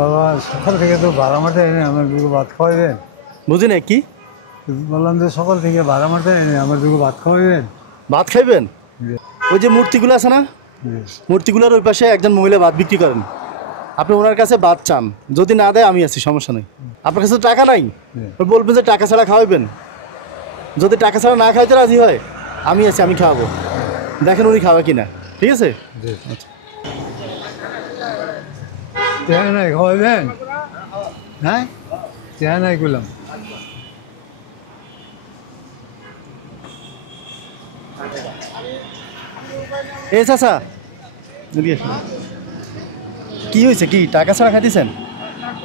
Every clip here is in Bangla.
বাবা সকাল থেকে তো ভাড়া মারতে এনে আমার দুটো ভাত খাওয়াইবেন। বুঝি না কি বললাম যে সকাল থেকে ভাড়া মারতে এনে আমার দুটো ভাত খাওয়াইবেন। ভাত খাইবেন? জি। ওই যে মূর্তিগুলো আছে না, মূর্তিগুলোর ওই পাশে একজন মহিলা ভাত বিক্রি করেন, আপনি ওনার কাছে ভাত চান, যদি না দেয় আমি আছি, সমস্যা নেই। আপনার কাছে টাকা নাই, বলবেন যে টাকা ছাড়া খাওয়াবেন। যদি টাকা ছাড়া না খাওয়াইতে রাজি হয় আমি আছি, আমি খাওয়াবো, দেখেন উনি খাওয়া কিনা। ঠিক আছে? আচ্ছা। চেহারা নাই খাওয়াইবেন? হ্যাঁ চেহারা নাই করলাম। এ চাচা কি হয়েছে, কি টাকা ছাড়া খাইতেছেন?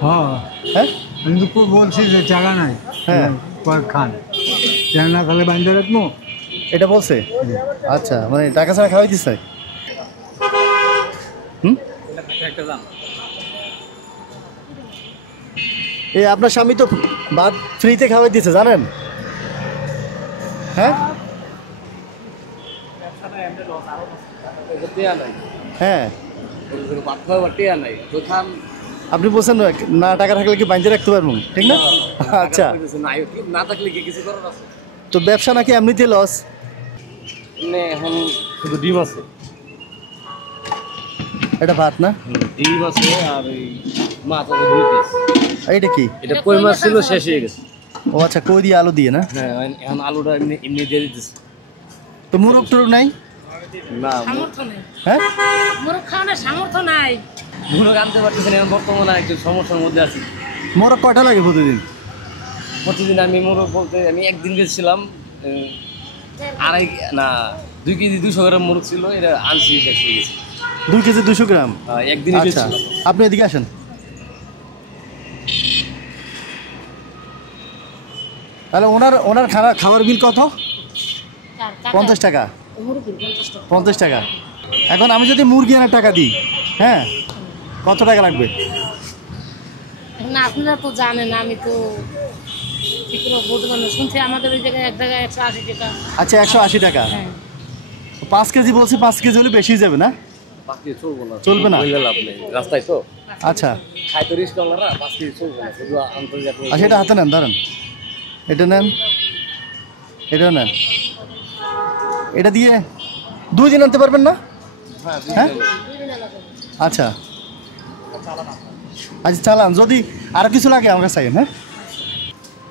হ্যাঁ হ্যাঁ আমি তো বলছি যে টাকা নাই। হ্যাঁ খান, চেহারা না খালে বান্ধে রাখবো এটা বলছে? আচ্ছা, মানে টাকা ছাড়া খাওয়াই দিচ্ছে। এই আপনার স্বামী তো ভাত ফ্রিতে খাওয়াই দিচ্ছে, জানেন? হ্যাঁ হ্যাঁ আপনি বলছেন না টাকা থাকলে কি বাইন্ধে রাখতে পারবো, ঠিক না? আচ্ছা, না থাকলে কি কিছু করার আছে? তো ব্যবসা নাকি এমনিতে লস? এখন শুধু ডিম আছে, এটা ভাত না? ডিম আছে আর এই মাছ আছে 2 পিস। এইটা কি? এটা কই মাছ ছিল, শেষ হয়ে গেছে। ও আচ্ছা, কই দিয়ে আলু দিয়ে না? হ্যাঁ, এখন আলুটা এমনি এমনি দিয়ে দিতেছে। তো মুরগ টুরগ নাই? না, সামর্থ্য নেই, হ্যাঁ মোরগ খাওয়ানোর সামর্থ্য নাই। মুরগ আনতে পারতেছি না, এখন বর্তমানে একটু সমস্যার মধ্যে আছি। মোরগ কয়টা লাগে প্রতিদিন? প্রতিদিন আমি মুরগ বলতে আমি একদিন গেছিলাম, 2 কেজি 200 গ্রাম মুরগ ছিল, এটা আনছি, শেষ হয়ে গেছে। 2 কেজি 200 গ্রাম? একদিনই আচ্ছা, গেছিলাম। আপনি এদিকে আসেন। তাহলে ওনার খাওয়ার বিল কত? 50 টাকা। 50 টাকা। এখন আমি যদি মুরগি আনার টাকা দিই, হ্যাঁ, কত টাকা লাগবে? না আপনারা তো জানেন, আমি তো ঠিক করে বলতে পারি না। শুনছি আমাদের ওই জায়গায় এক জায়গায় 180 টাকা। আচ্ছা, 180 টাকা। হ্যাঁ 5 কেজি বলছি, 5 কেজি হলে বেশি যাবে না? বাকি চলবো না, চলবে না? লাভ নেই, রাস্তায় তো আচ্ছা খাইতে রিস্ক হলো না, 5 কেজি চলবো না, শুধু আন্তর্জাতিক। আচ্ছা, এটা হাতে নেন, ধরেন, এটা নেন, এটাও নেন। এটা দিয়ে 2 দিন আনতে পারবেন না? হ্যাঁ আচ্ছা আচ্ছা, চালান। যদি আর কিছু লাগে আমার কাছে, হ্যাঁ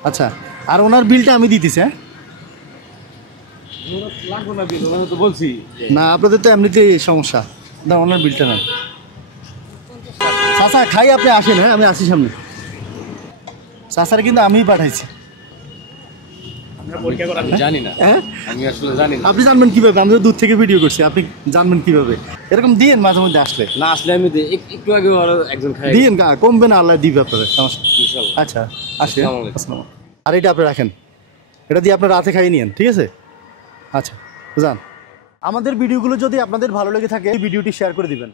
আচ্ছা। আর ওনার বিলটা আমি দিতেছি। হ্যাঁ লাগবে না বিল, আমি তো বলছি। না, আপনাদের তো এমনিতে সমস্যা। না, ওনার বিলটা নেন। চাচা খাই, আপনি আসেন। হ্যাঁ আমি আসি সামনে। চাচার কিন্তু আমিই পাঠাইছি। আমি জানি না, হ্যাঁ আমি আসলে জানি না। আপনি জানবেন কিভাবে? আমি তো দূর থেকে ভিডিও করছি, আপনি জানবেন কিভাবে? এরকম দিয়েন মাঝে মধ্যে আসলে। না আসলে আমি একটু আগে একজন খাই দিয়েন, কমবে না, আল্লাহ দিবে আপনাদের, সমস্যা। ইনশাআল্লাহ। আচ্ছা আসি। আসসালামু আলাইকুম। আসসালাম। আর এটা আপনি রাখেন, এটা দিয়ে আপনার রাতে খাইয়ে নিয়েন, ঠিক আছে? আচ্ছা যান। আমাদের ভিডিওগুলো যদি আপনাদের ভালো লেগে থাকে, এই ভিডিওটি শেয়ার করে দিবেন।